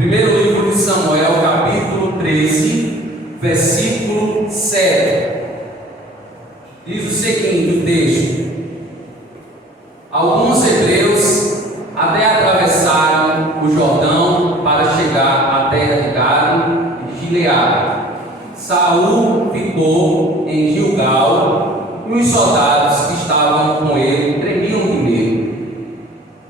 Primeiro livro de Samuel, capítulo 13, versículo 7. Diz o seguinte, o texto: alguns hebreus até atravessaram o Jordão para chegar à terra de Gado e Gileade. Saul ficou em Gilgal e os soldados que estavam com ele tremiam de medo.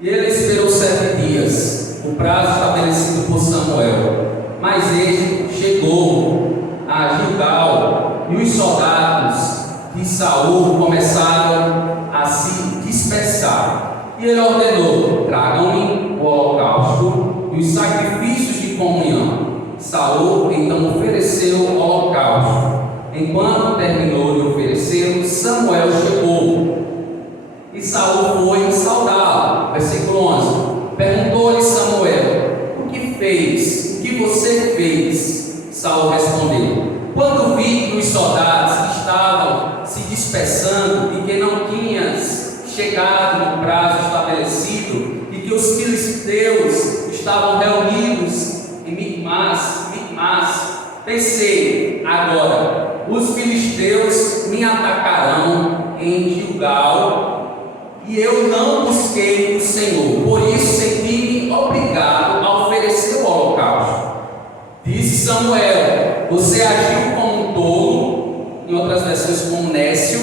E ele esperou 7 dias, o prazo estabelecido por Samuel. Mas ele chegou a Gilgal e os soldados de Saul começaram a se dispersar. E ele ordenou: tragam-me o holocausto e os sacrifícios de comunhão. Saul então ofereceu o holocausto. Enquanto terminou de oferecer, Samuel chegou. E Saul foi saudá-lo. Versículo 11. Perguntou-lhe Samuel: o que fez? O que você fez? Saul respondeu: quando vi que os soldados estavam se dispersando e que não tinhas chegado no prazo estabelecido e que os filisteus estavam reunidos em Micmas, pensei: agora os filisteus me atacarão em Gilgal e eu não busquei o Senhor, por isso senti-me obrigado a oferecer o holocausto. Disse Samuel: você agiu como um tolo, em outras versões como nécio,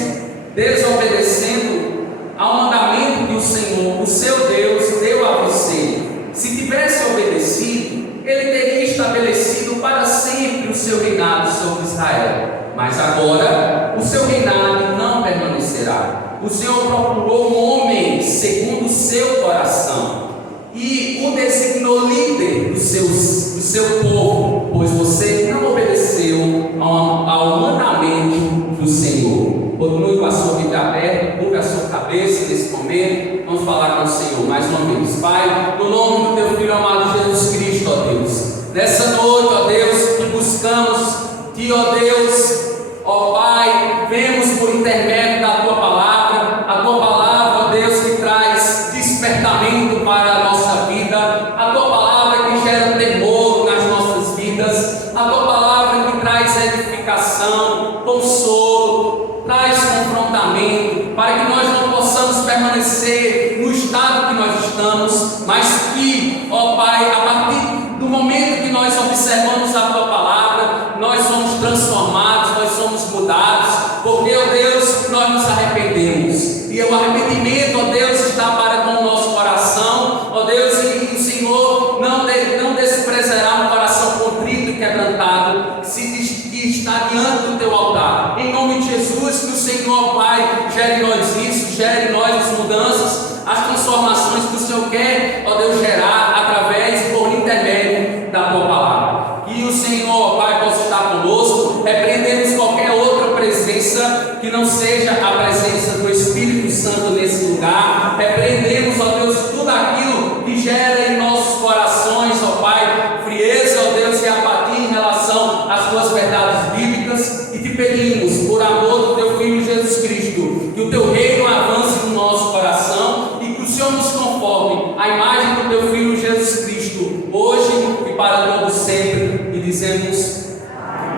desobedecendo ao mandamento que o Senhor, o seu Deus, deu a você. Se tivesse obedecido, ele teria estabelecido para sempre o seu reinado sobre Israel. Mas agora o seu reinado não permanecerá. O Senhor procurou um homem segundo o seu coração e o designou líder do seu povo, pois você não obedeceu ao mandamento do Senhor. Continue com a sua Bíblia aberta, curva a sua cabeça nesse momento. Vamos falar com o Senhor mais uma vez. Pai, no nome do teu Filho amado Jesus Cristo, ó Deus, nessa noite, ó Deus, que buscamos Ti, ó Deus, ó Pai, vemos por intermédio da Tua palavra, a Tua palavra, ó Deus, que traz despertamento para a nossa vida, a Tua palavra que gera temor nas nossas vidas, a Tua palavra que traz edificação, consolo, traz confrontamento, para que nós não possamos permanecer no estado que nós estamos, mas que, ó Pai, a partir do momento que nós observamos a Tua palavra, nós somos transformados, nós somos mudados, porque, ó Deus, nós nos arrependemos, e o arrependimento, ó Deus, está para com o nosso coração, ó Deus, e o Senhor não desprezará um coração contrito e quebrantado, que está diante do Teu altar. Em nome de Jesus, que o Senhor, Pai, gere em nós isso, gere em nós as mudanças, as transformações que o Senhor quer, ó Deus, gerar através e por intermédio da Tua palavra. Que o Senhor, Pai, possa estar conosco. Repreendemos qualquer outra presença que não seja a presença do Espírito Santo nesse lugar. Repreendemos, ó Deus, tudo aquilo que gera em nossos corações, ó Pai, frieza, ó Deus, e apatia em relação às Tuas verdades bíblicas, e te pedimos, por amor do Teu Filho Jesus Cristo, que o Teu reino avance no nosso coração e que o Senhor nos conforme à imagem do Teu Filho Jesus Cristo, hoje e para todo sempre, e dizemos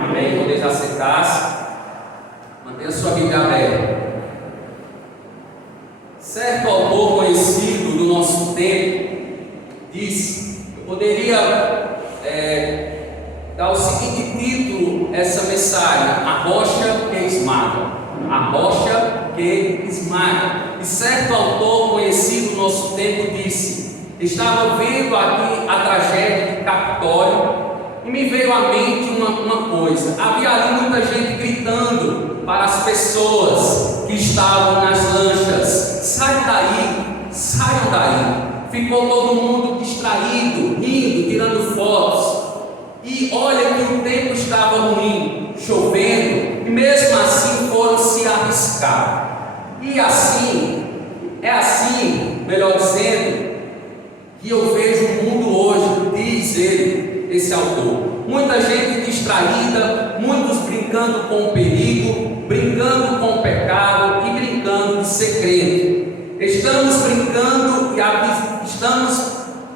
amém. Podeis aceitar-se, mantenha sua Bíblia aberta. Certo autor conhecido do nosso tempo disse: eu poderia dar o seguinte título a essa mensagem: a rocha que esmaga. A rocha que esmaga. E certo autor conhecido do nosso tempo disse: estava vendo aqui a tragédia de Capitólio e me veio à mente uma coisa. Havia ali muita gente gritando para as pessoas que estavam nas lanchas: saiam daí, saiam daí. Ficou todo mundo distraído, rindo, tirando fotos. E olha que o tempo estava ruim, chovendo, e mesmo assim foram se arriscar. E assim, melhor dizendo, que eu vejo o mundo hoje, diz ele, esse autor. Muita gente distraída, muitos brincando com o perigo, brincando com o pecado e brincando de ser crente. Estamos brincando e estamos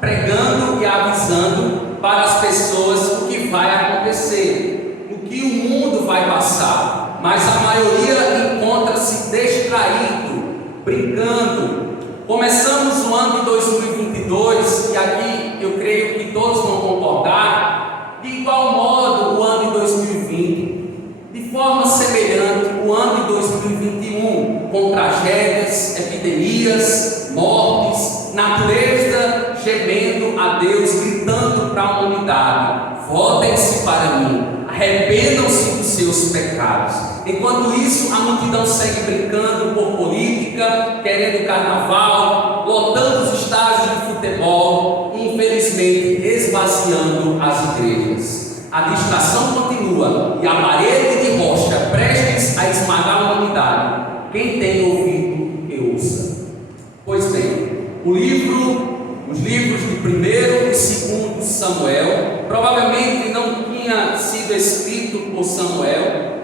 pregando e avisando para as pessoas o que vai acontecer, o que o mundo vai passar, mas a maioria encontra-se distraído, brincando. Começamos o ano de 2022 e aqui eu creio que todos vão concordar, de igual modo o ano de 2020, de forma semelhante o ano de 2021, com tragédias, epidemias, mortes, natureza gemendo a Deus, gritando para a humanidade: voltem-se para mim, arrependam-se dos seus pecados. Enquanto isso, a multidão segue brincando por política, querendo carnaval, lotando os estádios de futebol e, infelizmente, esvaziando as igrejas. A distração continua e a parede de rocha prestes a esmagar a humanidade. Quem tem ouvido, que ouça. Pois bem, os livros de 1º e 2º Samuel, provavelmente não tinha sido escrito por Samuel,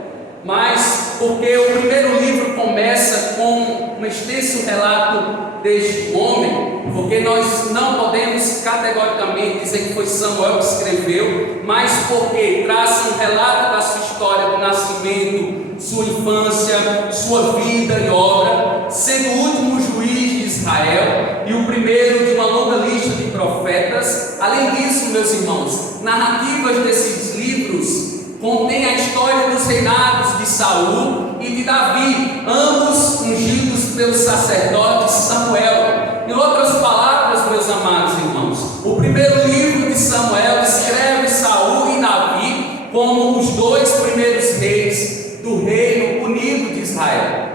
mas porque o primeiro livro começa com um extenso relato deste homem, porque nós não podemos categoricamente dizer que foi Samuel que escreveu, mas porque traz um relato da sua história de nascimento, sua infância, sua vida e obra, sendo o último juiz de Israel e o primeiro de uma longa lista de profetas. Além disso, meus irmãos, narrativas desses livros contém a história dos reinados de Saul e de Davi, ambos ungidos pelo sacerdote Samuel. Em outras palavras, meus amados irmãos, o primeiro livro de Samuel descreve Saul e Davi como os dois primeiros reis do reino unido de Israel.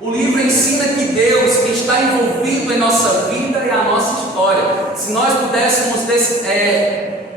O livro ensina que Deus está envolvido em nossa vida e a nossa história. Se nós pudéssemos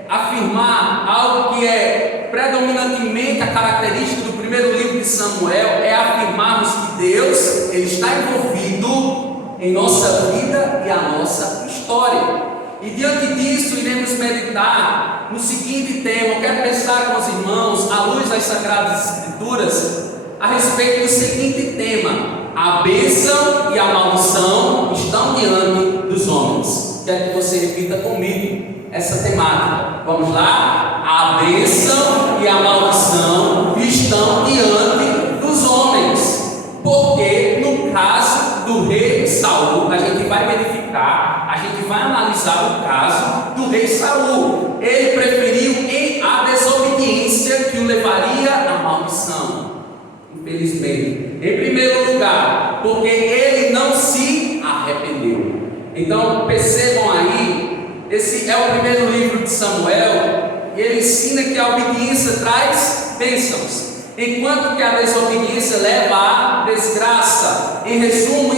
afirmar algo que é predominantemente a característica do primeiro livro de Samuel, é afirmarmos que Deus ele está envolvido em nossa vida e a nossa história. E diante disso iremos meditar no seguinte tema. Eu quero pensar com os irmãos, à luz das Sagradas Escrituras, a respeito do seguinte tema: a bênção e a maldição estão diante dos homens. Quero que você repita comigo essa temática. Vamos lá? A bênção e a maldição estão diante dos homens. Porque no caso do rei Saul, a gente vai verificar, a gente vai analisar o caso do rei Saul. Ele preferiu a desobediência que o levaria à maldição. Infelizmente, em primeiro lugar, porque ele não se arrependeu. Então percebam aí, esse é o primeiro livro de Samuel, e ele ensina que a obediência traz bênçãos, enquanto que a desobediência leva à desgraça. Em resumo,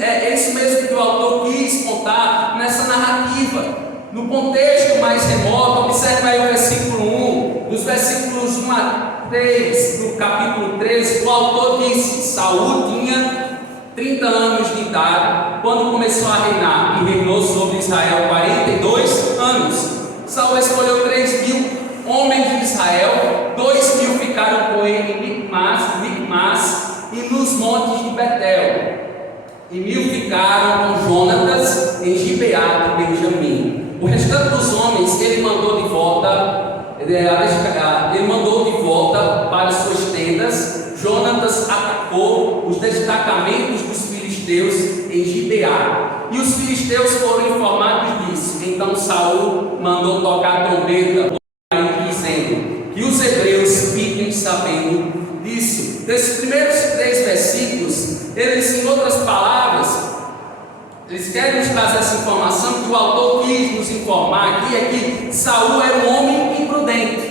é isso mesmo que o autor quis contar nessa narrativa. No contexto mais remoto, observe aí o versículo 1, dos versículos 1 a 3, do capítulo 13, o autor disse: Saul tinha 30 anos de idade quando começou a reinar, e reinou sobre Israel 42 anos. Saul escolheu 3.000 homens de Israel, 2.000 ficaram com ele em Micmas e nos montes de Betel, e 1.000 ficaram com Jonatas em Gibeá de Benjamim. O restante dos homens ele mandou de volta, para suas tendas. Jonatas atacou os destacamentos dos filisteus em Gibeá, e os filisteus foram informados disso. Então Saul mandou tocar a trombeta, dizendo que os hebreus fiquem sabendo disso. Desses primeiros 3 versículos, eles, em outras palavras, eles querem nos trazer essa informação que o autor quis nos informar aqui, é que Saul era um homem imprudente.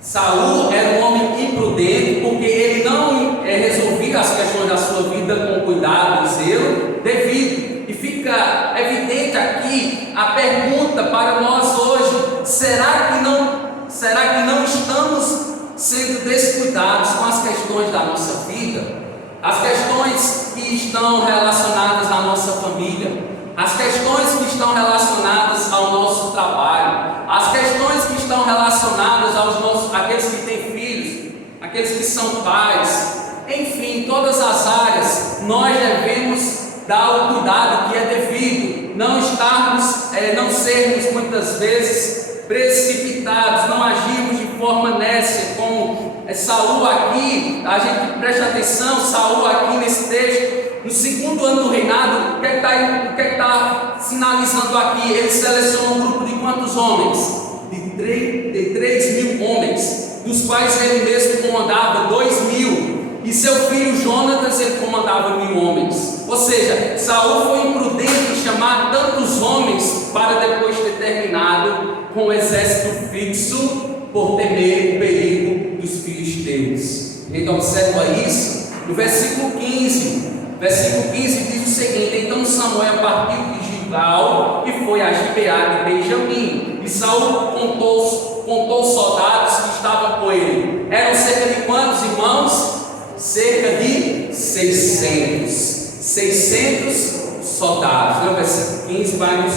Saul era um homem imprudente porque ele não resolvia as questões da sua vida com cuidado e zelo devido. E fica evidente aqui a pergunta para nós hoje: será que não estamos sendo descuidados com as questões da nossa vida? As questões que estão relacionadas à nossa família, as questões que estão relacionadas ao nosso trabalho, as questões que estão relacionadas àqueles que têm filhos, aqueles que são pais, enfim, todas as áreas, nós devemos dar o cuidado que é devido, não sermos muitas vezes precipitados, não agimos de forma nécia, como Saul aqui. A gente presta atenção, Saul aqui nesse texto, no segundo ano do reinado, o que é que está sinalizando aqui? Ele seleciona um grupo de quantos homens? De 3.000 homens, dos quais ele mesmo comandava 2.000, e seu filho Jonatas ele comandava 1.000 homens. Ou seja, Saul foi imprudente em chamar tantos homens para depois ter terminado com o exército fixo, por temer o perigo dos filisteus. A gente observa isso no versículo 15. Versículo 15 diz o seguinte: então Samuel partiu de Gilgal e foi a Gibeá de Benjamim, e Saul contou os soldados que estavam com ele. Eram cerca de quantos, irmãos? Cerca de 600 soldados. O versículo 15 vai nos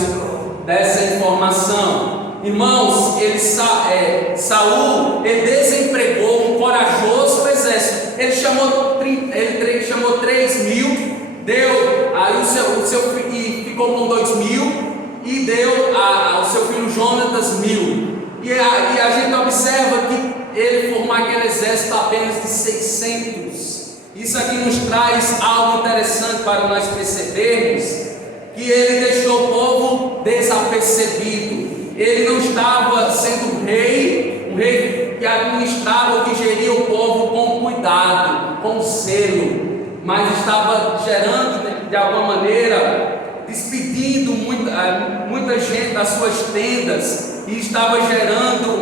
dar essa informação. Irmãos, Saul desempregou um corajoso exército. Ele chamou 3.000, deu aí e ficou com 2.000, e deu ao seu filho Jonatas 1.000. E a gente observa que ele formou aquele exército apenas de 600. Isso aqui nos traz algo interessante para nós percebermos, que ele deixou o povo desapercebido. Ele não estava sendo um rei que administrava, que geria o povo com cuidado, com zelo, mas estava gerando, de alguma maneira, despedindo muita gente das suas tendas, e estava gerando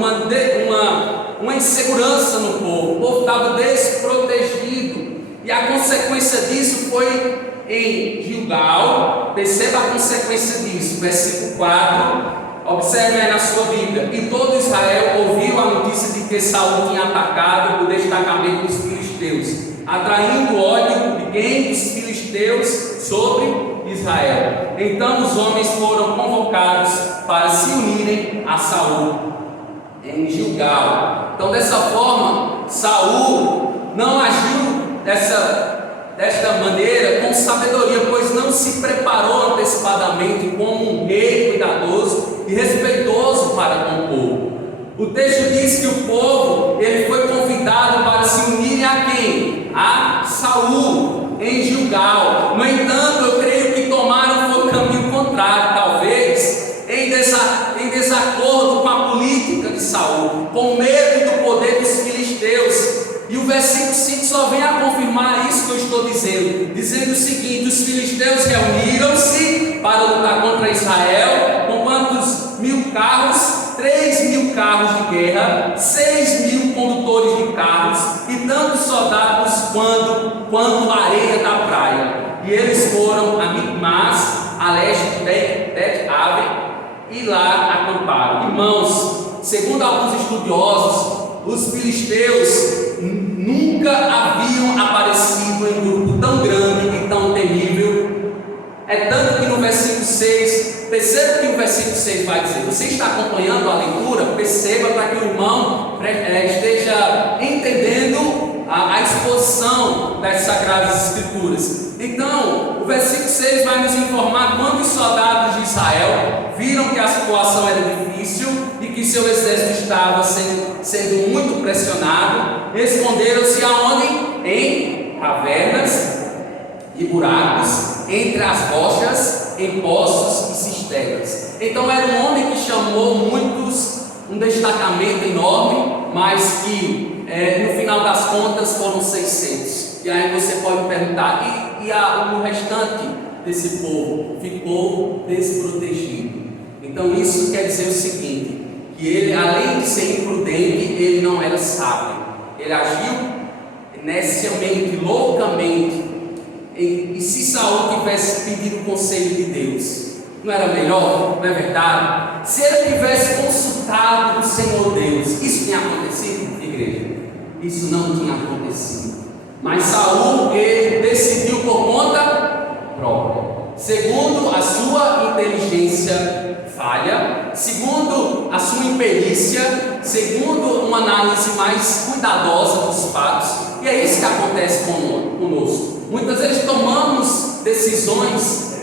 uma insegurança no povo. O povo estava desprotegido, e a consequência disso foi em Gilgal. Perceba a consequência disso, versículo 4. Observe aí na sua Bíblia. E todo Israel ouviu a notícia de que Saul tinha atacado o destacamento dos filisteus, atraindo ódio de quem? Dos filisteus sobre Israel. Então os homens foram convocados para se unirem a Saul em Gilgal. Então, dessa forma, Saul não agiu desta maneira com sabedoria, pois não se preparou antecipadamente como um rei cuidadoso e respeitoso para com o povo. O texto diz que o povo ele foi convidado para se unirem a quem? A Saul em Gilgal. No entanto, eu creio que tomaram o caminho contrário, talvez em desacordo com a política de Saul, com medo do poder dos filisteus. E o versículo 5 só vem a confirmar isso que eu estou dizendo o seguinte: os filisteus reuniram-se para lutar contra Israel, com quantos 1.000 carros? 3.000 carros de guerra, 6.000 condutores de carros, e tantos soldados quanto a areia da praia. E eles foram a Micmas, a leste de Bet-Aven, e lá acamparam. Irmãos, segundo alguns estudiosos, os filisteus nunca haviam aparecido em um grupo tão grande e tão temível. É tanto que no versículo 6, perceba o que o versículo 6 vai dizer. Você está acompanhando a leitura? Perceba, para que o irmão esteja entendendo a exposição das Sagradas Escrituras. Então, o versículo 6 vai nos informar quando os soldados de Israel viram que a situação era difícil e que seu exército estava sendo muito pressionado. Esconderam-se aonde? Em cavernas e buracos, entre as rochas, em poços e cisternas. Então era um homem que chamou muitos, um destacamento enorme, mas que no final das contas foram 600. E aí você pode me perguntar, o restante desse povo ficou desprotegido. Então isso quer dizer o seguinte, que ele, além de ser imprudente, ele não era sábio. Ele agiu neciamente, loucamente. E se Saul tivesse pedido o conselho de Deus, não era melhor? Não é verdade? Se ele tivesse consultado o Senhor Deus, isso tinha acontecido, igreja? Isso não tinha acontecido. Mas Saul, ele decidiu por conta própria, segundo a sua inteligência falha, segundo a sua imperícia, segundo uma análise mais cuidadosa dos fatos. E é isso que acontece conosco. Muitas vezes tomamos decisões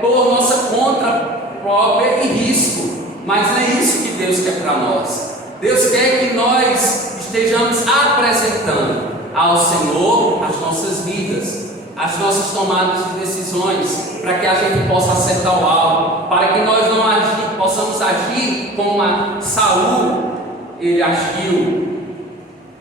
por nossa conta própria e risco, mas não é isso que Deus quer para nós. Deus quer que nós estejamos apresentando ao Senhor as nossas vidas, as nossas tomadas de decisões, para que a gente possa acertar o alvo, para que nós não possamos agir como Saul ele agiu.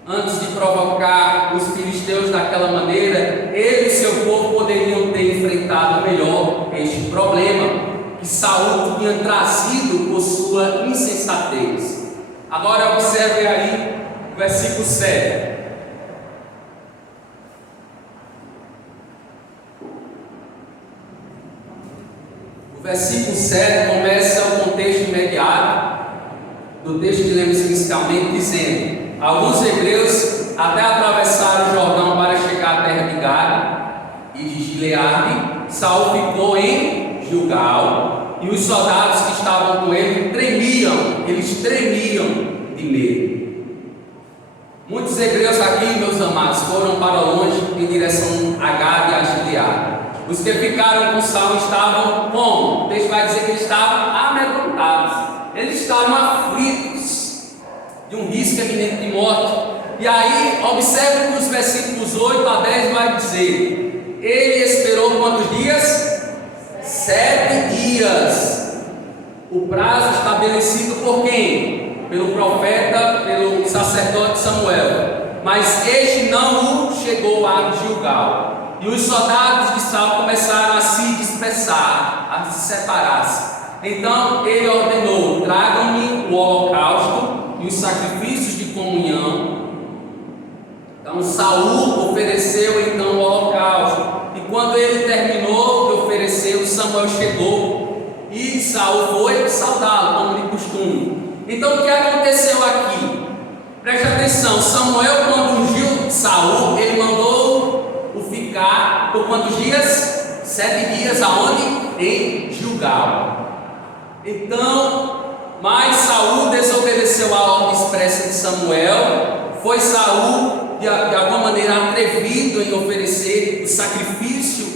Antes de provocar os filisteus daquela maneira, ele e seu povo poderiam ter enfrentado melhor este problema que Saul tinha trazido por sua insensatez. Agora observe aí o versículo 7. O versículo 7 começa o contexto imediato do texto que lemos inicialmente, dizendo: alguns hebreus até atravessaram o Jordão para chegar à terra de Gade e de Gileade. Saul ficou em Gilgal e os soldados que estavam com ele eles tremiam de medo. Muitos hebreus aqui, meus amados, foram para longe em direção a Gade e a Gileade. Os que ficaram com Saul estavam como? O texto vai dizer que eles estavam amedrontados, eles estavam aflitos de um risco iminente de morte. E aí, observe que os versículos 8 a 10 vai dizer: ele esperou quantos dias? 7 dias. O prazo estabelecido por quem? Pelo profeta, pelo sacerdote Samuel. Mas este não chegou a Gilgal. E os soldados de Saul começaram a se dispersar, a se separar-se. Então ele ordenou: tragam-me o holocausto e os sacrifícios de comunhão. Então Saul ofereceu então o holocausto. E quando ele terminou de oferecer, Samuel chegou e Saul foi saudá-lo, como de costume. Então o que aconteceu aqui? Preste atenção, Samuel, quando ungiu Saul, ele mandou o ficar por quantos dias? 7 dias, aonde? Em Gilgal. Então, mas Saul desobedeceu a ordem expressa de Samuel. Foi Saul de alguma maneira atrevido em oferecer o sacrifício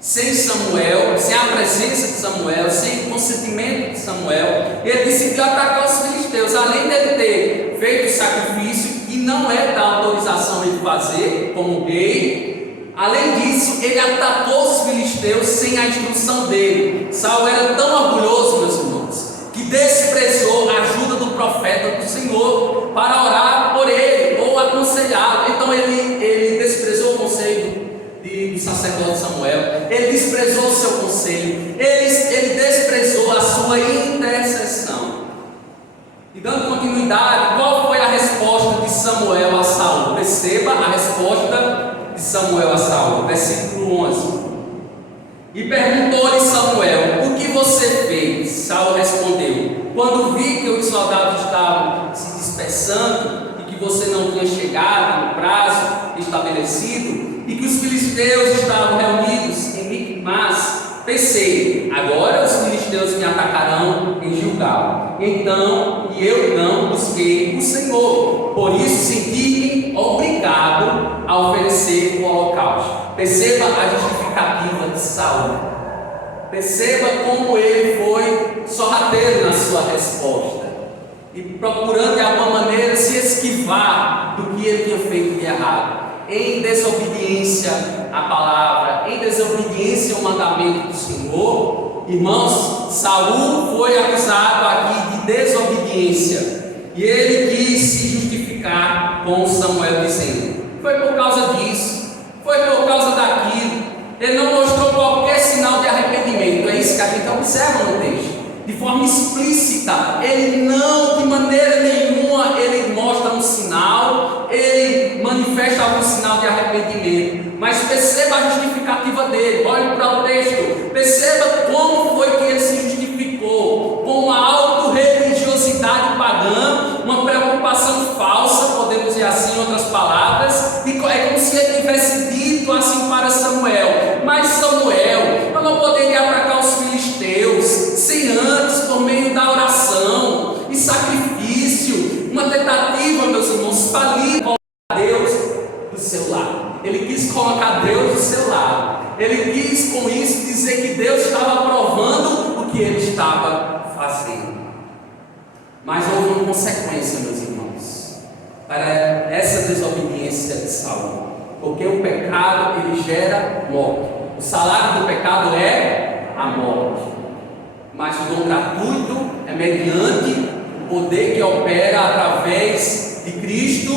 sem Samuel, sem a presença de Samuel, sem o consentimento de Samuel. Ele decidiu atacar os filisteus, além dele ter feito o sacrifício, e não é da autorização ele fazer como rei. Além disso, ele atacou os filisteus sem a instrução dele. Saul era tão orgulhoso, meus irmãos, que desprezou a ajuda do profeta do Senhor para orar por ele ou aconselhá-lo. Então ele desprezou o conselho do sacerdote Samuel, ele desprezou o seu conselho, ele desprezou a sua intercessão. E dando continuidade, qual foi a resposta de Samuel a Saul? Perceba a resposta de Samuel a Saul, versículo 11. E perguntou-lhe Samuel: o que você fez? Saul respondeu: quando vi que os soldados estavam se dispersando e que você não tinha chegado no prazo estabelecido, e que os filisteus estavam reunidos em Micmas, pensei: agora os filisteus me atacarão em Gilgal. Então, e eu não busquei o Senhor, por isso senti-me obrigado a oferecer o holocausto. Perceba a justificativa de Saul. Perceba como ele foi sorrateiro na sua resposta e procurando de alguma maneira se esquivar do que ele tinha feito de errado, em desobediência à palavra, em desobediência ao mandamento do Senhor. Irmãos, Saul foi acusado aqui de desobediência, e ele quis se justificar com Samuel, dizendo: foi por causa disso, foi por causa daquilo. Ele não mostrou qualquer sinal de arrependimento. É isso que a gente observa no texto, de forma explícita. Ele não, de maneira nenhuma, ele mostra um sinal, ele manifesta algum sinal de arrependimento. Mas perceba a justificativa dele. Olhe para o texto, perceba como foi que ele se justificou: com uma autorreligiosidade pagã, uma preocupação falsa, podemos dizer assim, em outras palavras. E é como se ele tivesse dito assim para Samuel: mas Samuel, eu não poderia atacar os filisteus sem antes, por meio da oração e sacrifício, uma tentativa, meus irmãos, falida, colocar Deus do seu lado. Ele quis colocar Deus do seu lado. Ele quis com isso dizer que Deus estava aprovando o que ele estava fazendo. Mas houve uma consequência, meus irmãos, para essa desobediência de Saul, porque o pecado ele gera morte. O salário do pecado é a morte, mas o dom gratuito é mediante o poder que opera através de Cristo,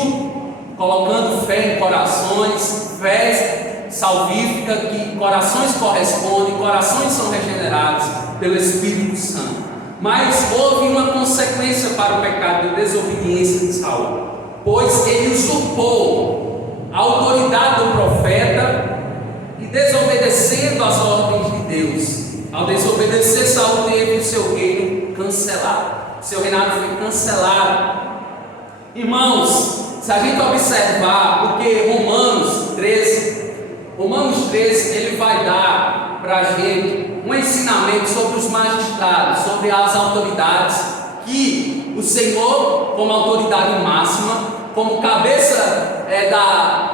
colocando fé em corações, fé salvífica, que corações correspondem, corações são regenerados pelo Espírito Santo. Mas houve uma consequência para o pecado de desobediência de Saul, pois ele usurpou a autoridade do profeta e desobedecendo as ordens de Deus. Ao desobedecer, Saul teve o seu reino cancelado, seu reinado foi cancelado. Irmãos, se a gente observar, porque Romanos 13 ele vai dar para a gente um ensinamento sobre os magistrados, sobre as autoridades, que o Senhor, como autoridade máxima, como cabeça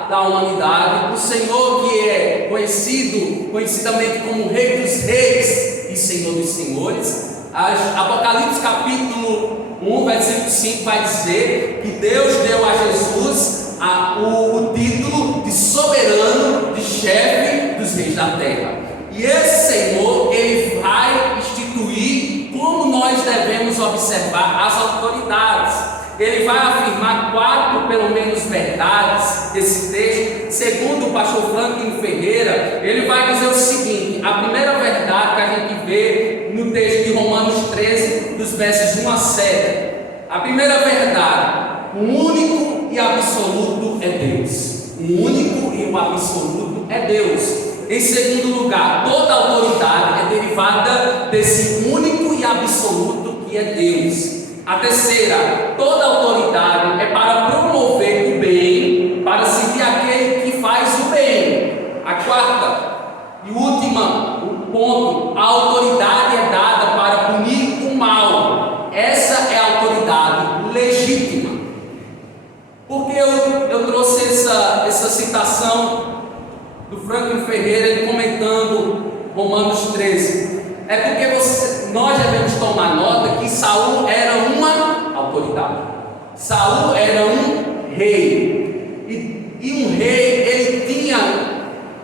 da humanidade, o Senhor que é conhecidamente como Rei dos Reis e Senhor dos Senhores. Apocalipse capítulo 1, versículo 5 vai dizer que Deus deu a Jesus o título de soberano, de chefe dos reis da terra. E esse Senhor, ele vai instituir como nós devemos observar as autoridades. Ele vai afirmar 4, pelo menos, verdades desse texto. Segundo o pastor Franklin Ferreira, ele vai dizer o seguinte: a primeira verdade que a gente vê no texto de Romanos 13, dos versos 1 a 7. A primeira verdade: o único e absoluto é Deus. O único e o absoluto é Deus. Em segundo lugar, toda autoridade é derivada desse único e absoluto que é Deus. A terceira, toda autoridade é para promover o bem, para servir aquele que faz o bem. A quarta e última, o ponto, a autoridade é dada para punir o mal. Essa é a autoridade legítima. Por que eu trouxe essa citação do Franklin Ferreira, ele comentando Romanos 13? É porque nós devemos tomar nota que Saul era uma autoridade. Saul era um rei. E um rei,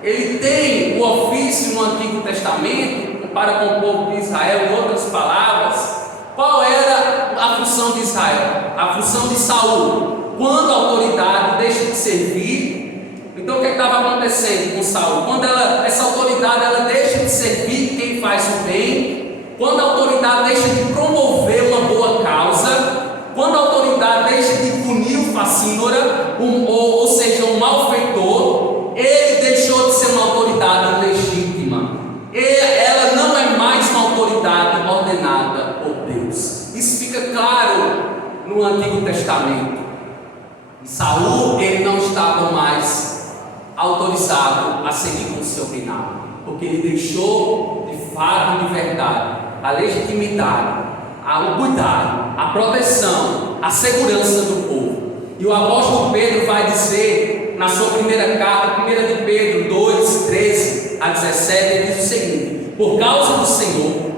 ele tem o ofício no Antigo Testamento para com o povo de Israel. Em outras palavras, qual era a função de Israel? A função de Saul. Quando a autoridade deixa de servir, então o que estava acontecendo com Saul? Quando essa autoridade ela deixa de servir quem faz o bem, quando a autoridade deixa de promover uma boa causa, quando a autoridade deixa de punir o facínora, ou seja, um malfeitor, ele deixou de ser uma autoridade legítima. Ela não é mais uma autoridade ordenada por Deus. Isso fica claro no Antigo Testamento. E Saul, ele não estava mais autorizado a seguir com o seu reinado, porque ele deixou de fato, de verdade, a legitimidade, o cuidado, a proteção, a segurança do povo. E o apóstolo Pedro vai dizer na sua primeira carta, 1 de Pedro 2, 13 a 17, ele diz o seguinte: por causa do Senhor,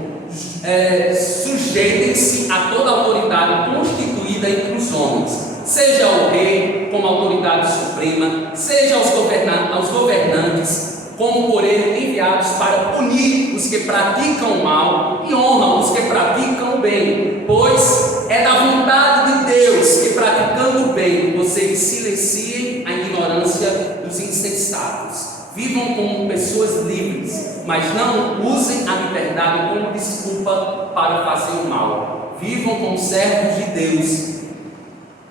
sujeitem-se a toda autoridade constituída entre os homens, seja o rei como autoridade suprema, seja aos governantes como por ele enviados para punir os que praticam o mal e honram os que praticam o bem, pois é da vontade de Deus que, praticando o bem, vocês silenciem a ignorância dos insensatos. Vivam como pessoas livres, mas não usem a liberdade como desculpa para fazer o mal. Vivam como servos de Deus.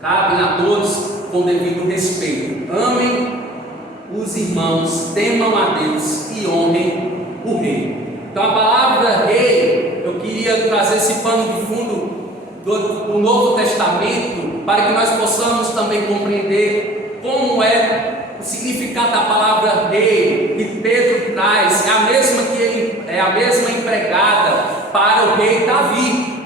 Cabem a todos com devido respeito. Amem os irmãos, temam a Deus e honrem o rei. Então a palavra rei, eu queria trazer esse pano de fundo do Novo Testamento, para que nós possamos também compreender como é o significado da palavra rei que Pedro traz. É a mesma empregada para o rei Davi,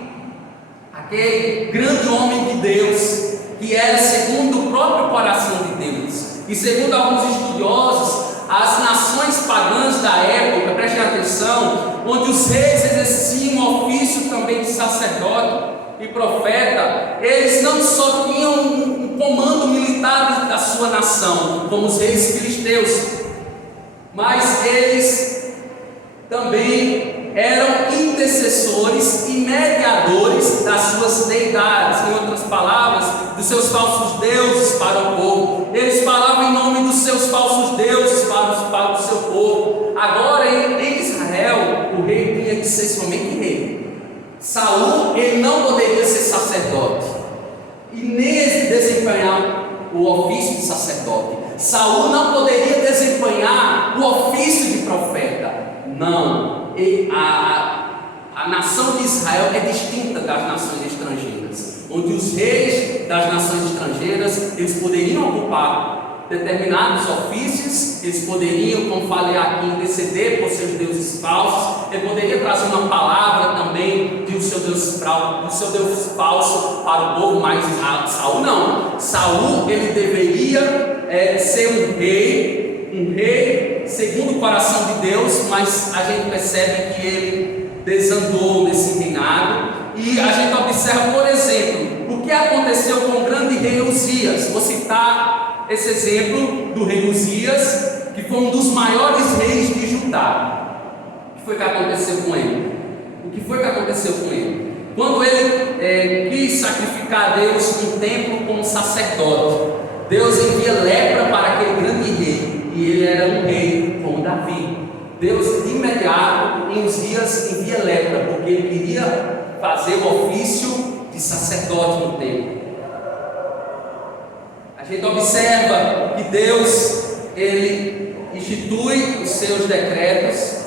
aquele grande homem de Deus, que era segundo o próprio coração de Deus. E segundo alguns estudiosos, as nações pagãs da época, prestem atenção, onde os reis exerciam um ofício também de sacerdote. e profeta, eles não só tinham um comando militar da sua nação, como os reis filisteus, mas eles também eram intercessores e mediadores das suas deidades, em outras palavras, dos seus falsos deuses para o povo. Eles falavam em nome dos seus falsos deuses para o seu povo. Agora, em Israel, o rei tinha que ser somente rei. Saul, ele não poderia ser sacerdote e nem desempenhar o ofício de sacerdote. Saul não poderia desempenhar o ofício de profeta. Não. A nação de Israel é distinta das nações estrangeiras, onde os reis das nações estrangeiras, eles poderiam ocupar determinados ofícios, eles poderiam, como falei aqui, interceder por seus deuses falsos, ele poderia trazer uma palavra também do seu Deus falso para o povo, mas Saul não. Saul, ele deveria ser um rei segundo o coração de Deus, mas a gente percebe que ele desandou nesse reinado, e a gente observa, por exemplo, o que aconteceu com o grande rei Uzias. Vou citar esse exemplo do rei Uzias, que foi um dos maiores reis de Judá. O que foi que aconteceu com ele? Quando ele quis sacrificar a Deus no templo como sacerdote, Deus envia lepra para aquele grande rei, e ele era um rei como Davi. Deus de imediato em Uzias envia lepra, porque ele queria fazer o ofício de sacerdote no templo. A gente observa que Deus, ele institui os seus decretos,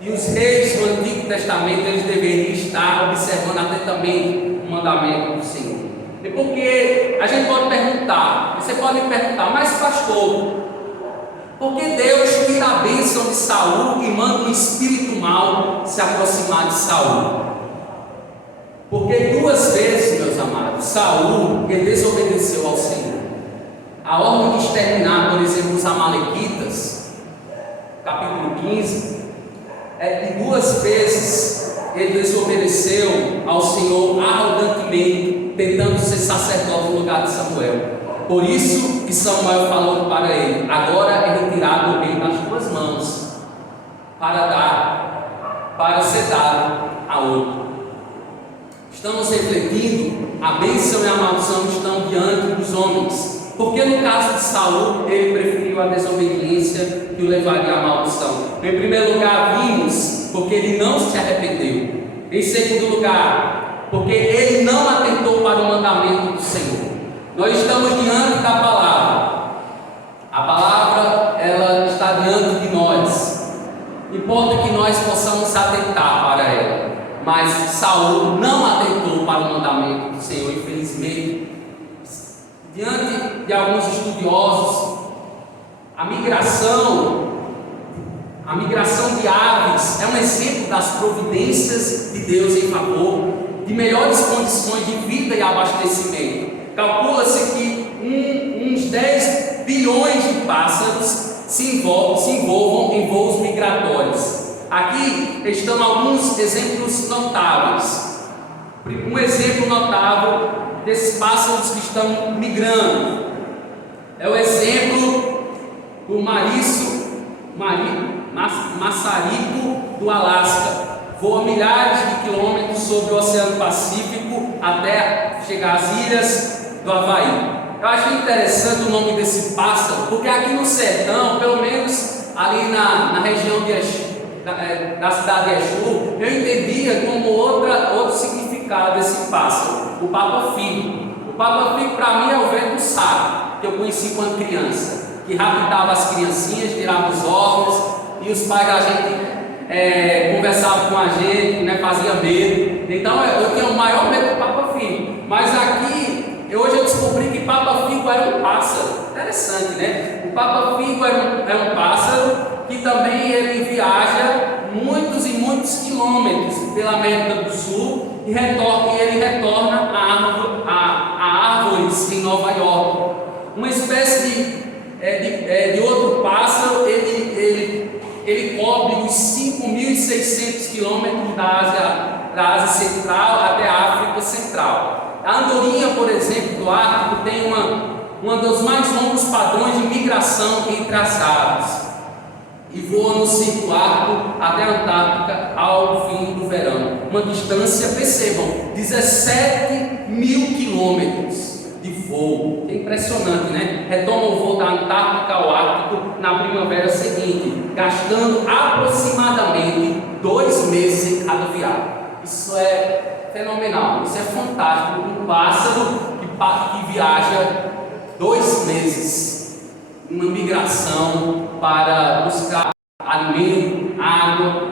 e os reis do Antigo Testamento, eles deveriam estar observando atentamente o mandamento do Senhor. E porque a gente pode perguntar, você pode me perguntar, mas pastor, por que Deus tira a bênção de Saul e manda um espírito mau se aproximar de Saul? Porque 2 vezes, meus amados, Saul, ele desobedeceu ao Senhor. A ordem de exterminar, por exemplo, os amalequitas, capítulo 15, é que 2 vezes ele desobedeceu ao Senhor arrogantemente, tentando ser sacerdote no lugar de Samuel. Por isso que Samuel falou para ele: agora é retirado o reino das tuas mãos, para ser dado a outro. Estamos refletindo, a bênção e a maldição estão diante dos homens, porque no caso de Saul, ele preferiu a desobediência que o levaria à maldição. Em primeiro lugar, vimos porque ele não se arrependeu. Em segundo lugar, porque ele não atentou para o mandamento do Senhor. Nós estamos diante da palavra. A palavra, ela está diante de nós. Importa que nós possamos atentar para ela. Mas Saul não atentou para o mandamento do Senhor, infelizmente. Diante de alguns estudiosos, a migração de aves é um exemplo das providências de Deus em favor de melhores condições de vida e abastecimento. Calcula-se que uns 10 bilhões de pássaros se envolvam em voos migratórios. Aqui estão alguns exemplos notáveis. Um exemplo notável desses pássaros que estão migrando é o exemplo do maçarico do Alasca. Voa milhares de quilômetros sobre o Oceano Pacífico até chegar às ilhas do Havaí. Eu acho interessante o nome desse pássaro, porque aqui no sertão, pelo menos ali na região da cidade de Exu, eu entendia como outro significado desse pássaro, o papa-figo. O papa-figo para mim é o vento do saco, que eu conheci quando criança, que raptava as criancinhas, tirava os ovos, e os pais da gente conversavam com a gente, né, fazia medo. Então eu tinha o maior medo do papa-figo. Mas aqui, hoje eu descobri que papa-figo era um pássaro. Interessante, né? O papa-figo é um pássaro que também ele viaja muitos e muitos quilômetros pela América do Sul e ele retorna a árvores em Nova York. Uma espécie de outro pássaro, ele cobre os 5.600 quilômetros da Ásia da Ásia Central até a África Central. A andorinha, por exemplo, do Ártico tem uma dos mais longos padrões de migração entre as aves e voa no círculo ártico até a Antártica ao fim do verão. Uma distância, percebam, 17 mil quilômetros de voo. É impressionante, né? Retoma o voo da Antártica ao Ártico na primavera seguinte, gastando aproximadamente 2 meses em cada viagem. Isso é fenomenal, isso é fantástico. Um pássaro que viaja 2 meses, uma migração para buscar alimento, água,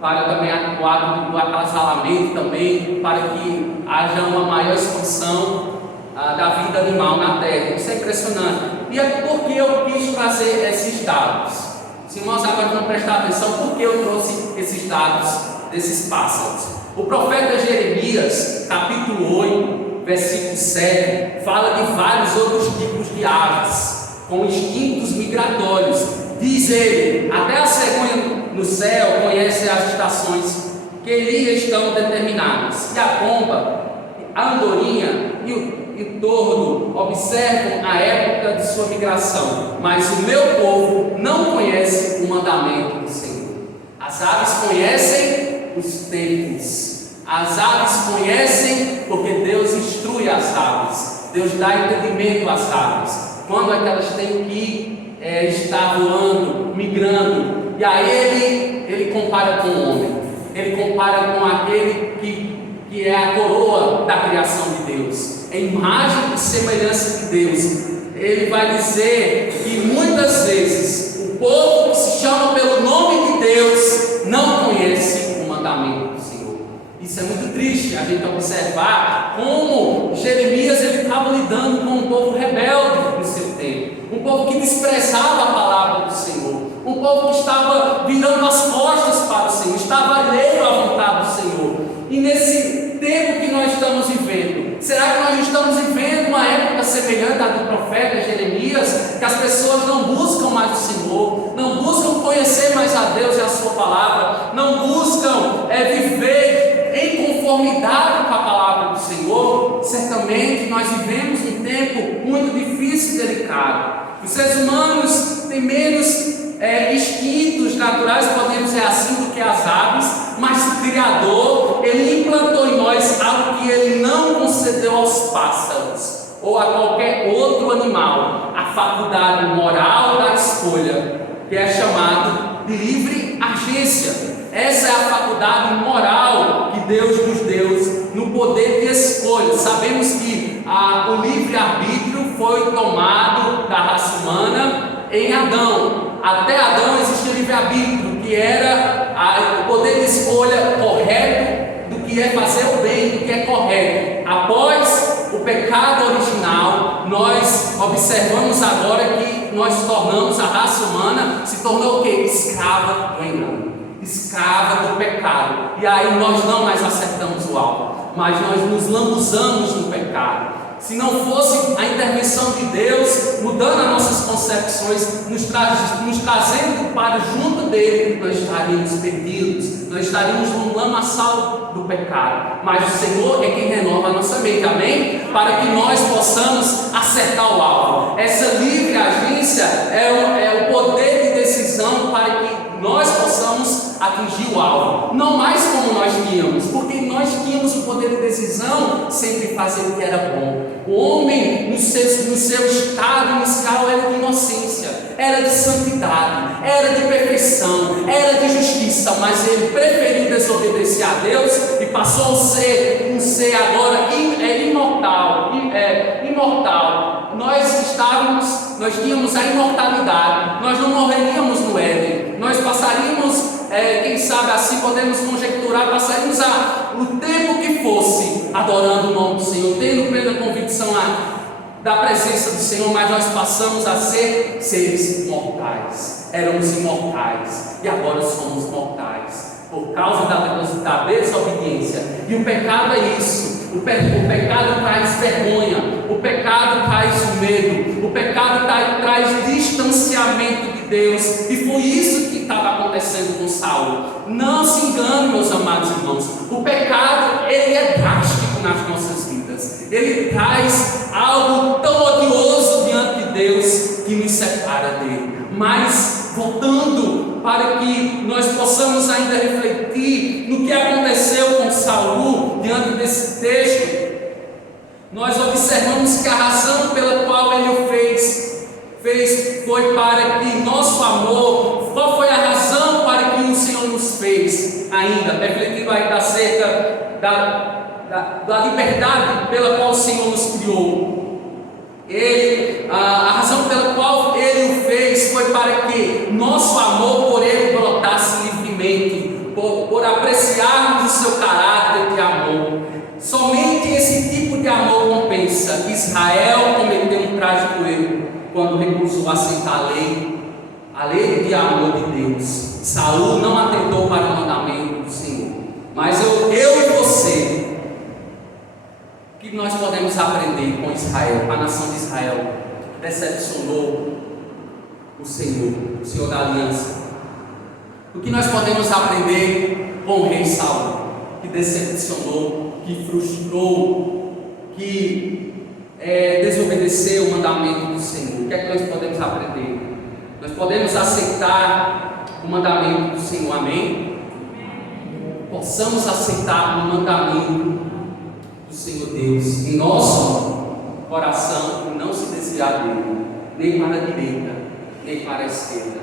para também o ato do acasalamento também, para que haja uma maior expansão da vida animal na terra. Isso é impressionante. E é porque eu quis trazer esses dados. Se nós agora vamos prestar atenção, por que eu trouxe esses dados desses pássaros? O profeta Jeremias, capítulo 8, versículo 7, fala de vários outros tipos de aves com instintos migratórios. Diz ele: até a cegonha no céu conhece as estações que lhe estão determinadas, e a pomba, a andorinha e o tordo observam a época de sua migração, mas o meu povo não conhece o mandamento do Senhor. As aves conhecem os tempos, as aves conhecem porque Deus instrui as aves, Deus dá entendimento às aves quando é que elas têm que estar voando, migrando. E aí ele compara com o homem, ele compara com aquele que é a coroa da criação de Deus, a imagem e semelhança de Deus. Ele vai dizer que muitas vezes o povo que se chama pelo nome de Deus não conhece o mandamento do Senhor. Isso é muito triste a gente observar como Jeremias ele estava lidando com um povo rebelde no seu tempo, um povo que desprezava a palavra do Senhor, um povo que estava virando as costas para o Senhor, estava alheio à vontade do Senhor. E nesse tempo que nós estamos vivendo, será que nós estamos vivendo uma época semelhante à do profeta Jeremias, que as pessoas não buscam mais o Senhor, não buscam conhecer mais a Deus e a sua palavra, não buscam viver em conformidade com a palavra do Senhor? Certamente nós vivemos um tempo muito difícil e delicado. Os seres humanos têm menos instintos naturais, podemos dizer assim, do que as aves, mas o Criador, Ele implantou em nós algo que Ele não concedeu aos pássaros ou a qualquer outro animal: a faculdade moral da escolha, que é chamado de livre agência. Essa é a faculdade moral que Deus nos deu no poder de escolha. Sabemos que o livre-arbítrio foi tomado da raça humana em Adão. Até Adão existia livre-arbítrio, que era o poder de escolha correto do que é fazer o bem, do que é correto. Após o pecado original, nós observamos agora que nós tornamos a raça humana, se tornou o quê? Escrava do engano, escrava do pecado. E aí nós não mais acertamos o alvo, mas nós nos lambuzamos no pecado. Se não fosse a intervenção de Deus, mudando as nossas concepções, nos trazendo para junto dele, nós estaríamos perdidos, nós estaríamos no lamaçal do pecado. Mas o Senhor é quem renova a nossa mente, amém? Para que nós possamos acertar o alvo. Essa livre agência é o poder de decisão para que nós possamos atingir o alvo, não mais como nós tínhamos, porque nós tínhamos o poder de decisão sempre fazer o que era bom. O homem no seu estado inicial era de inocência, era de santidade, era de perfeição, era de justiça, mas ele preferiu desobedecer a Deus e passou a ser um ser agora imortal. Nós tínhamos a imortalidade, nós não morreríamos no Éden, nós passaríamos, quem sabe assim podemos conjecturar, passaríamos o tempo que fosse adorando o nome do Senhor, tendo plena convicção da presença do Senhor, mas nós passamos a ser seres mortais. Éramos imortais e agora somos mortais por causa da desobediência. E o pecado é isso. O pecado traz vergonha, o pecado traz o medo, o pecado traz distanciamento de Deus, e foi isso que estava acontecendo com Saulo. Não se engane, meus amados irmãos, o pecado, ele é drástico nas nossas vidas, ele traz algo tão odioso diante de Deus que nos separa dele. Mas, voltando para que nós possamos ainda refletir no que aconteceu com Saulo diante desse texto, nós observamos que a razão pela qual ele o fez foi para que nosso amor. Qual foi a razão para que o Senhor nos fez? Ainda refletindo ainda acerca da liberdade pela qual o Senhor nos criou. A razão pela qual Ele o fez foi para que nosso amor por Ele brotasse livremente, por apreciarmos o seu caráter de amor. Somente esse tipo de amor compensa. Israel cometeu um trágico erro quando recusou aceitar a lei de amor de Deus. Saul não atentou para o mandamento do Senhor. Mas eu e você, o que nós podemos aprender com Israel, com a nação de Israel, que decepcionou o Senhor da aliança? O que nós podemos aprender com o rei Saul, que decepcionou, que frustrou, que desobedeceu o mandamento do Senhor? O que é que nós podemos aprender? Nós podemos aceitar o mandamento do Senhor, amém? Possamos aceitar o mandamento do Senhor Deus em nosso coração e não se desviar dele, nem para a direita, nem para a esquerda.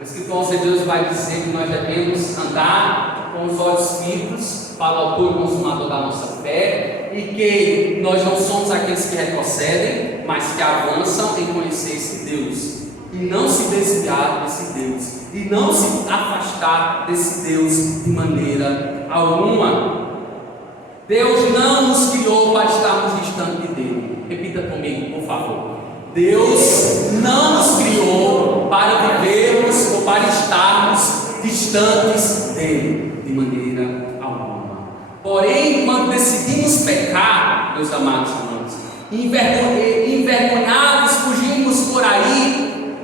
O Escritor de Deus vai dizer que nós devemos andar com os olhos fitos para o autor e consumador da nossa fé, e que nós não somos aqueles que retrocedem, mas que avançam em conhecer esse Deus, e não se desviar desse Deus, e não se afastar desse Deus de maneira alguma. Deus não nos criou para estarmos distantes dele. Repita comigo, por favor. Deus não nos criou para vivermos ou para estarmos distantes dele de maneira alguma. Porém, quando decidimos pecar, meus amados irmãos, envergonhados, fugimos por aí,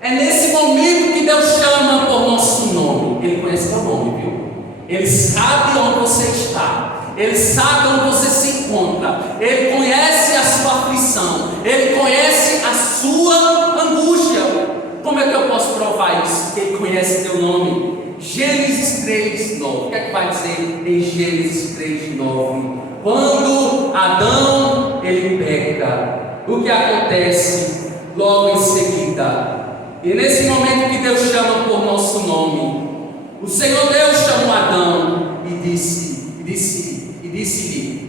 é nesse momento que Deus chama por nosso nome. Ele conhece teu nome, viu? Ele sabe onde você está. Ele sabe onde você se encontra. Ele conhece a sua aflição. Ele conhece a sua angústia. Como é que eu posso provar isso? Que Ele conhece teu nome. Gênesis 3:9. O que é que vai dizer em Gênesis 3:9? Quando Adão ele peca, o que acontece logo em seguida? E nesse momento que Deus chama por nosso nome, o Senhor Deus chamou Adão e disse-lhe: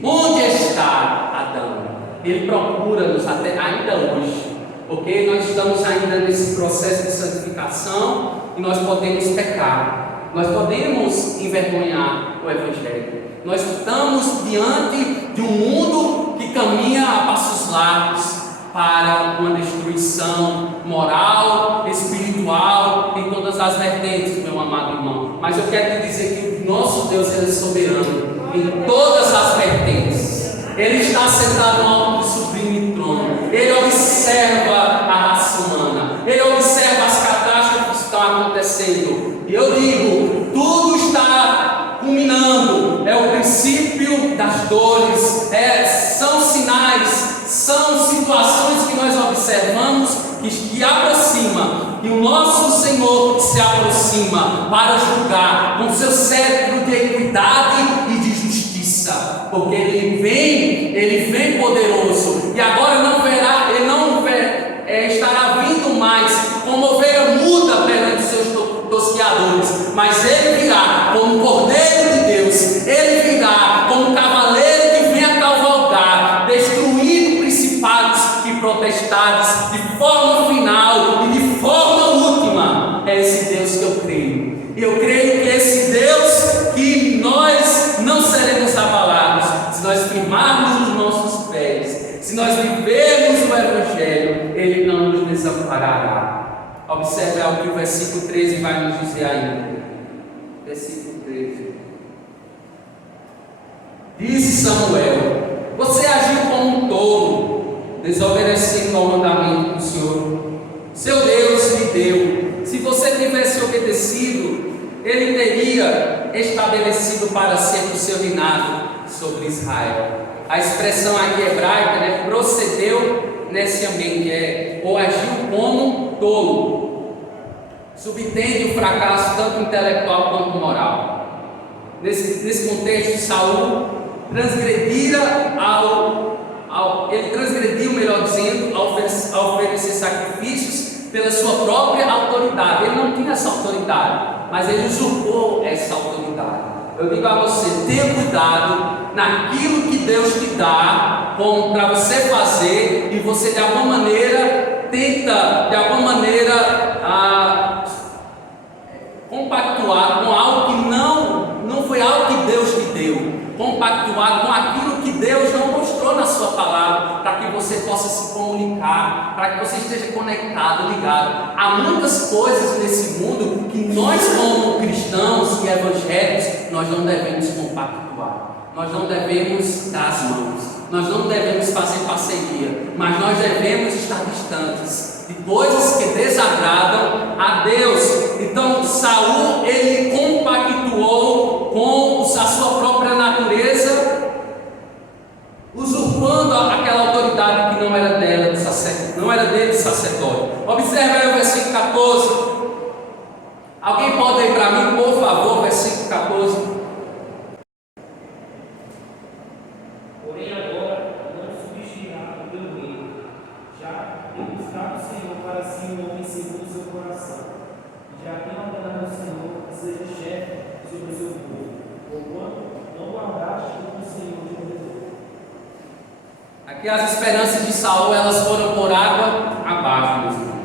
onde está Adão? Ele procura-nos ainda hoje, porque nós estamos ainda nesse processo de santificação e nós podemos pecar, nós podemos envergonhar o Evangelho. Nós estamos diante de um mundo que caminha a passos largos para uma destruição moral, espiritual, em todas as vertentes, meu amado irmão. Mas eu quero te dizer que o nosso Deus é soberano em todas as vertentes. Ele está sentado no alto do sublime trono. Ele observa a raça humana. Ele observa as catástrofes que estão acontecendo. E eu digo, tudo está culminando. É o princípio das dores. São sinais, são situações que nós observamos que aproxima, que o nosso Senhor se aproxima para julgar com seu cetro de equidade e de justiça, porque Ele vem poderoso, e agora ele não estará vindo mais como ovelha muda perante os seus tosqueadores, mas Ele virá como Cordeiro de Deus. Ele virá como cavaleiro que vem a cavalgar, destruindo principados e potestades de forma final e de forma última. É esse Deus que eu creio. E eu creio que esse Deus, que nós não seremos abalados se nós firmarmos os nossos pés, se nós vivermos o Evangelho. Ele não nos desamparará. Observe algo que o versículo 13 vai nos dizer ainda. Versículo 13. Disse Samuel: desobedecendo ao mandamento que o Senhor, seu Deus, lhe deu. Se você tivesse obedecido, Ele teria estabelecido para sempre o seu reinado sobre Israel. A expressão aqui hebraica, né, procedeu neciamente, ou agiu como tolo, subtende o fracasso tanto intelectual quanto moral. Nesse contexto, Saul ele transgrediu, melhor dizendo, ao oferecer sacrifícios pela sua própria autoridade. Ele não tinha essa autoridade, mas ele usurpou essa autoridade. Eu digo a você, tenha cuidado naquilo que Deus te dá para você fazer, e você de alguma maneira tenta, compactuar com algo que não foi algo que Deus te deu, compactuar com aquilo que Deus não mostrou na sua palavra, para que você possa se comunicar, para que você esteja conectado, ligado. Há muitas coisas nesse mundo que nós, como cristãos e evangélicos, nós não devemos compactuar, nós não devemos dar as mãos, nós não devemos fazer parceria, mas nós devemos estar distantes de coisas que desagradam a Deus. Então Saul, ele compactuou com a sua própria natureza, usurpando aquela autoridade que não era dela, não era dele, de sacerdote. Observe aí o versículo 14. Alguém pode ler para mim, por favor, versículo 14. Porém agora não subestimar o teu reino, já tem buscado o Senhor para si um homem segundo o seu coração, e já tem ordenado ao Senhor que seja chefe sobre o seu povo, porquanto não guardaste o que o Senhor te ordenou. Aqui as esperanças de Saul, elas foram por água abaixo, meus irmãos.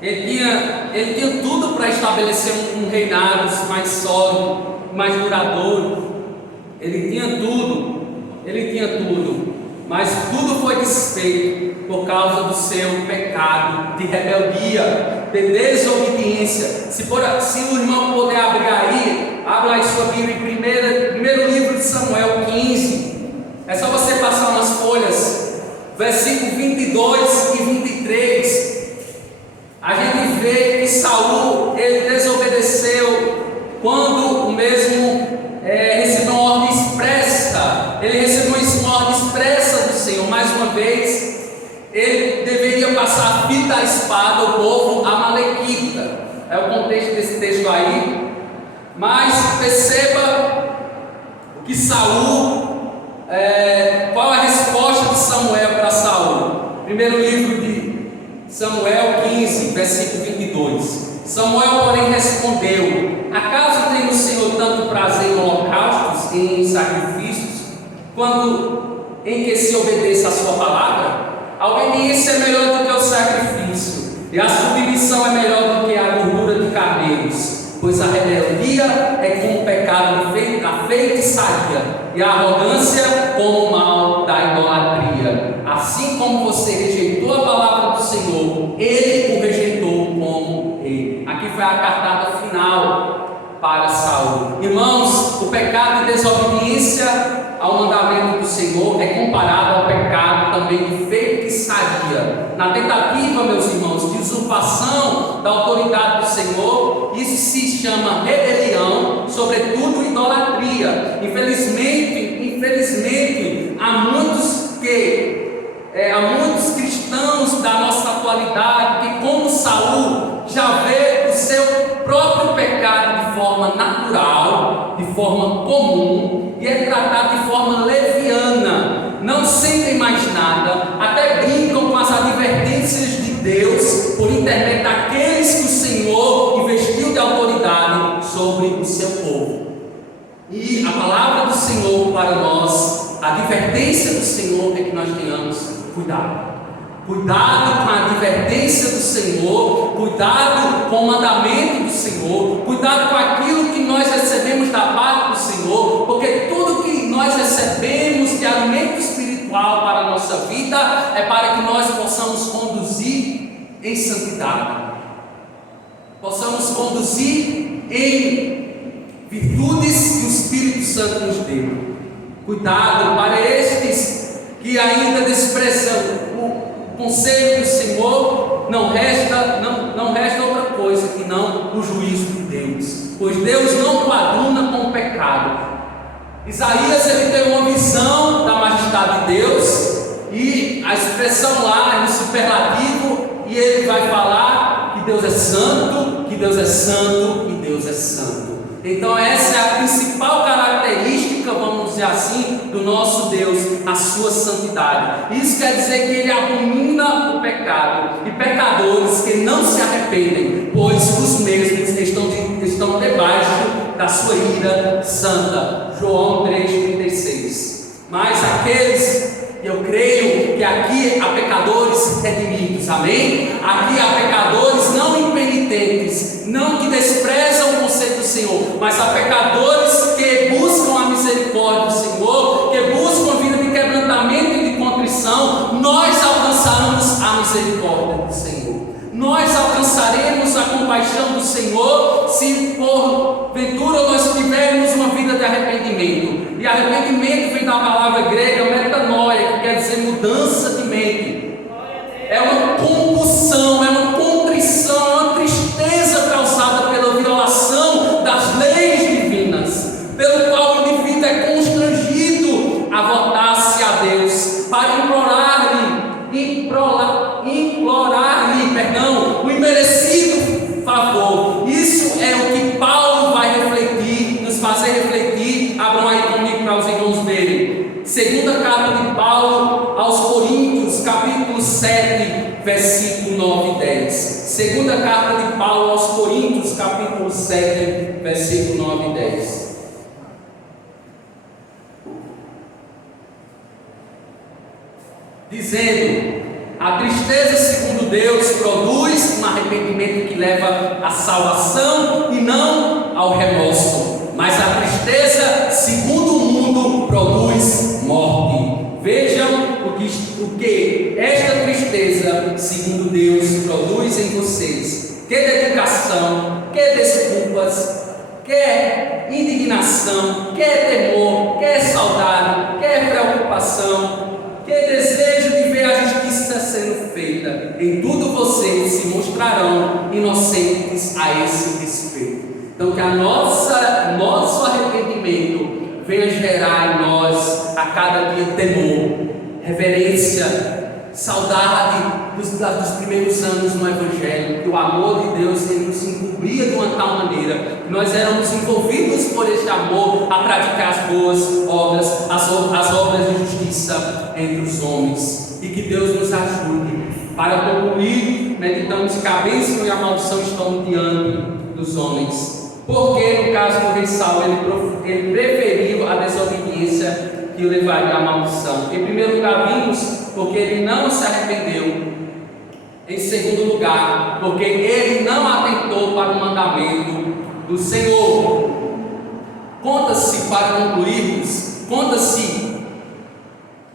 Ele tinha tudo para estabelecer um reinado mais sólido, mais duradouro. Ele tinha tudo, mas tudo foi desfeito por causa do seu pecado de rebeldia, de desobediência. Se o irmão puder abra aí sua Bíblia em primeiro livro de Samuel 15. É só você passar umas folhas, versículo 22 e 23. A gente vê que Saul, ele desobedeceu quando o mesmo recebeu uma ordem expressa. Ele recebeu uma ordem expressa do Senhor. Mais uma vez, ele deveria passar a fita da espada ao povo amalequita. É o contexto desse texto aí. Mas perceba o que Saul, qual a resposta de Samuel para Saul. Primeiro livro de Samuel 15, versículo 22. Samuel, porém, respondeu: acaso tem o Senhor tanto prazer em holocaustos e em sacrifícios, quando em que se obedeça a sua palavra? A obediência é melhor do que o sacrifício, e a submissão é melhor do que a gordura de camelos, pois a rebeldia é como o pecado da feitiçaria, e a arrogância como o mal da idolatria. Assim como você rejeitou a palavra do Senhor, Ele o rejeitou como rei. Aqui foi a cartada final para Saul. Irmãos, o pecado de desobediência ao mandamento do Senhor é comparado ao pecado também de feitiçaria. Na tentativa, meus irmãos, de usurpação da autoridade do Senhor, isso se chama rebelião, sobretudo idolatria. Infelizmente, há muitos cristãos da nossa atualidade que, como Saul, já vê o seu próprio pecado de forma natural, de forma comum, e é tratado de forma leviana, não sentem mais nada, até brincam com as advertências de Deus por intermédio daqueles que o Senhor investiu de autoridade sobre o seu povo. E a palavra do Senhor para nós, a advertência do Senhor é que nós tenhamos cuidado. Cuidado com a advertência do Senhor, cuidado com o mandamento do Senhor, cuidado com aquilo que nós recebemos da parte do Senhor, porque tudo que nós recebemos de alimento espiritual para a nossa vida é para que nós possamos conduzir em santidade, possamos conduzir em virtudes que o Espírito Santo nos deu. Cuidado para estes que ainda desprezam conselho do Senhor, não resta outra coisa que não o juízo de Deus, pois Deus não coaduna com o pecado. Isaías ele tem uma visão da majestade de Deus, e a expressão lá é no superlativo, e ele vai falar que Deus é santo, que Deus é santo, e Deus é santo. Então essa é a principal característica, vamos dizer assim, do nosso Deus, a sua santidade. Isso quer dizer que ele abomina o pecado, e pecadores que não se arrependem, pois os mesmos estão debaixo da sua ira santa. João 3,36. Mas aqueles, eu creio que aqui há pecadores redimidos, amém? Aqui há pecadores não impenitentes, não que desprezam o conceito do Senhor, mas há pecadores que buscam a misericórdia do Senhor, que buscam a vida de quebrantamento e de contrição. Nós alcançaremos a misericórdia do Senhor, nós alcançaremos a compaixão do Senhor, se porventura nós tivermos uma vida de arrependimento. E arrependimento vem da palavra grega metanoia, que quer dizer mudança de mente. É uma compulsão, é uma contrição, é uma tristeza causada pela violação das leis divinas, pelo qual o indivíduo é constrangido a voltar-se a Deus para implorar-lhe o imerecido favor. Isso é o que Paulo vai refletir, nos fazer refletir. Abram aí comigo para os irmãos verem. Segunda carta de Paulo aos Coríntios, capítulo 7, versículo 9 e 10. Segunda carta de Paulo aos Coríntios, capítulo 7, versículo 9 e 10. Dizendo: a tristeza segundo Deus produz um arrependimento que leva à salvação e não ao remorso, mas a tristeza segundo o mundo produz morte. Vejam o que esta tristeza segundo Deus produz em vocês: que dedicação, que desculpas, que indignação, que temor, que saudade, que preocupação, que desejo de ver a justiça sendo feita. Em tudo vocês se mostrarão inocentes a esse respeito. Então que nosso arrependimento venha gerar em nós a cada dia temor, reverência, saudade dos primeiros anos no Evangelho, que o amor de Deus ele nos encobria de uma tal maneira que nós éramos envolvidos por este amor a praticar as boas obras, as obras de justiça entre os homens. E que Deus nos ajude. Para concluir, meditamos que a bênção e a maldição estão diante dos homens. Porque no caso do rei Saul ele preferiu a desobediência que o levaria à maldição. Em primeiro lugar, vimos porque ele não se arrependeu. Em segundo lugar, porque ele não atentou para o mandamento do Senhor. Conta-se, para concluirmos,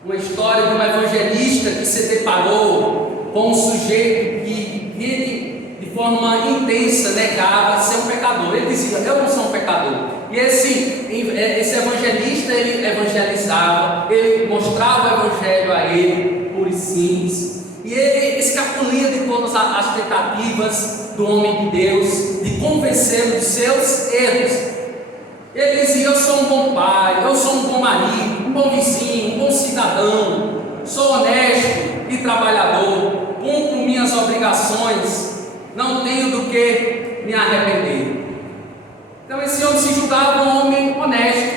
uma história de um evangelista que se deparou com um sujeito que de forma intensa negava ser um pecador. Ele dizia: eu não sou um pecador. E esse evangelista, ele evangelizava, ele mostrava o evangelho a ele, puro e simples, e ele escapulia de todas as tentativas do homem de Deus de convencê-lo dos seus erros. Ele dizia: eu sou um bom pai, eu sou um bom marido, um bom vizinho, um bom cidadão, sou honesto e trabalhador, cumpro minhas obrigações, não tenho do que me arrepender. Então esse homem se julgava um homem honesto,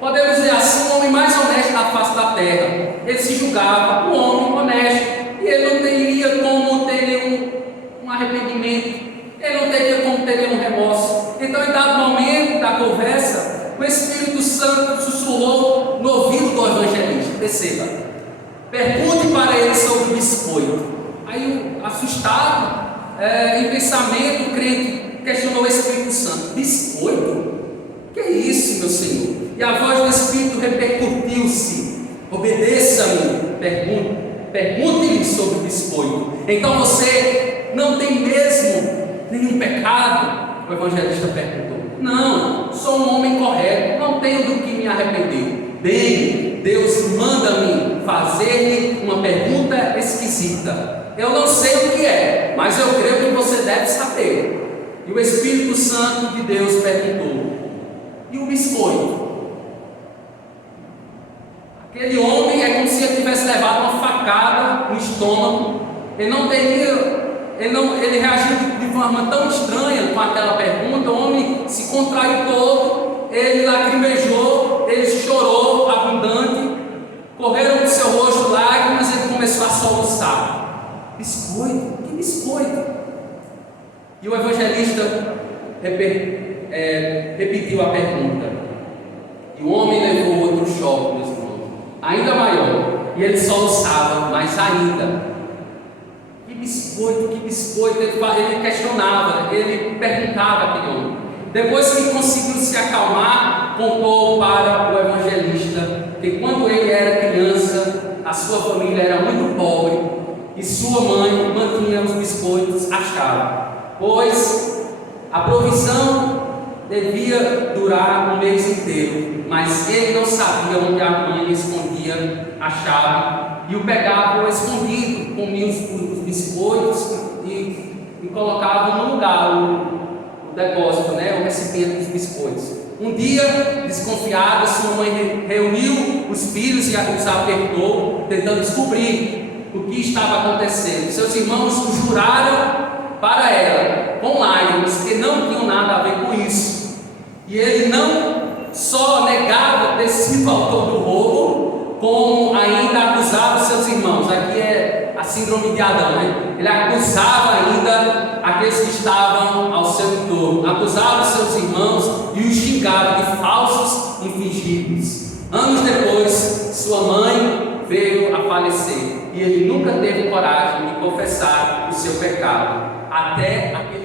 podemos dizer assim, um homem mais honesto da face da terra. Ele se julgava um homem honesto, e ele não teria como ter nenhum arrependimento, ele não teria como ter nenhum remorso. Então, em dado momento da conversa, o Espírito Santo sussurrou no ouvido do evangelista. Perceba, pergunte para ele sobre o biscoito. Aí, assustado, em pensamento, o crente questionou o Espírito Santo: biscoito? Que é isso, meu Senhor? E a voz do Espírito repercutiu-se: obedeça-me, pergunte-lhe sobre o biscoito. Então você não tem mesmo nenhum pecado? O evangelista perguntou: não, sou um homem correto, não tenho do que me arrepender. Bem, Deus manda-me fazer-lhe uma pergunta esquisita. Eu não sei o que é, mas eu creio que você deve saber. E o Espírito Santo de Deus perguntou: e o biscoito? Aquele homem é como se ele tivesse levado uma facada no estômago. Ele reagiu de forma tão estranha com aquela pergunta. O homem se contraiu todo, ele lacrimejou, ele chorou abundante, correram do seu rosto lágrimas, ele começou a soluçar. Biscoito? Que biscoito? E o evangelista repetiu a pergunta. E o homem levou outro choque, meus irmãos, ainda maior, e ele soluçava mais ainda. Que biscoito, que biscoito? Ele questionava, ele perguntava àquele homem. Depois que conseguiu se acalmar, contou para o evangelista que quando ele era criança, a sua família era muito pobre e sua mãe mantinha os biscoitos à chave, pois a provisão devia durar um mês inteiro, mas ele não sabia onde a mãe escondia a chave e o pegava escondido, comia os biscoitos e colocava no lugar o depósito, o recipiente dos biscoitos. Um dia, desconfiada, sua mãe reuniu os filhos e os apertou, tentando descobrir o que estava acontecendo. Seus irmãos juraram para ela, com lágrimas, que não tinham nada a ver com isso. E ele não só negava ter sido autor do roubo, como ainda acusava seus irmãos. Aqui é a síndrome de Adão, Ele acusava ainda aqueles que estavam ao seu entorno, acusava seus irmãos e os xingava de falsos e fingidos. Anos depois, sua mãe veio a falecer e ele nunca teve coragem de confessar o seu pecado, até aquele